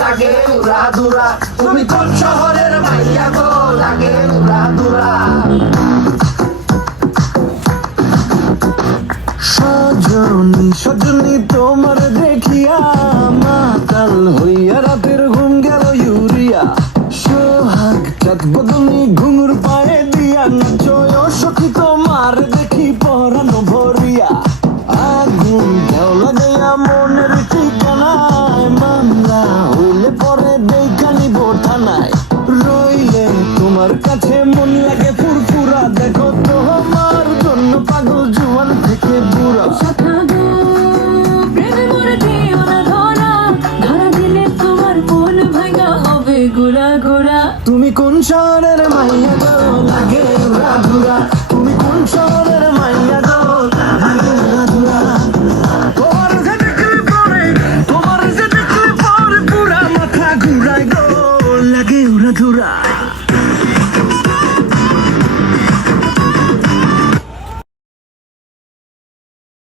লাগে উড়া দুরা। তুমি কোন শহরের মাইয়া গো, লাগে উড়া দুরা। সজনী সজনী তোমার দেখিয়া মাতাল হইয়া রাতের ঘুম গেল ইউরিয়া। সোহাগ চাঁদ বদনী ঘুঙুর পায়ে দিয়া নাচো সখী তোমার দেখি পরানো ভরিয়া। আগুন ঢেউ লাগাইয়া মনের ঠিকানায়, মামলা হইলে পরে দেখা নিব থানায়। রইলে তোমার কাছে মন লাগে ফুরফুরা, দেখো তোমার জন্য পাগল জুয়ান থেকে বুড়া। গুড়া গুড়া তুমি কোন শহরের মাইয়া গো, লাগে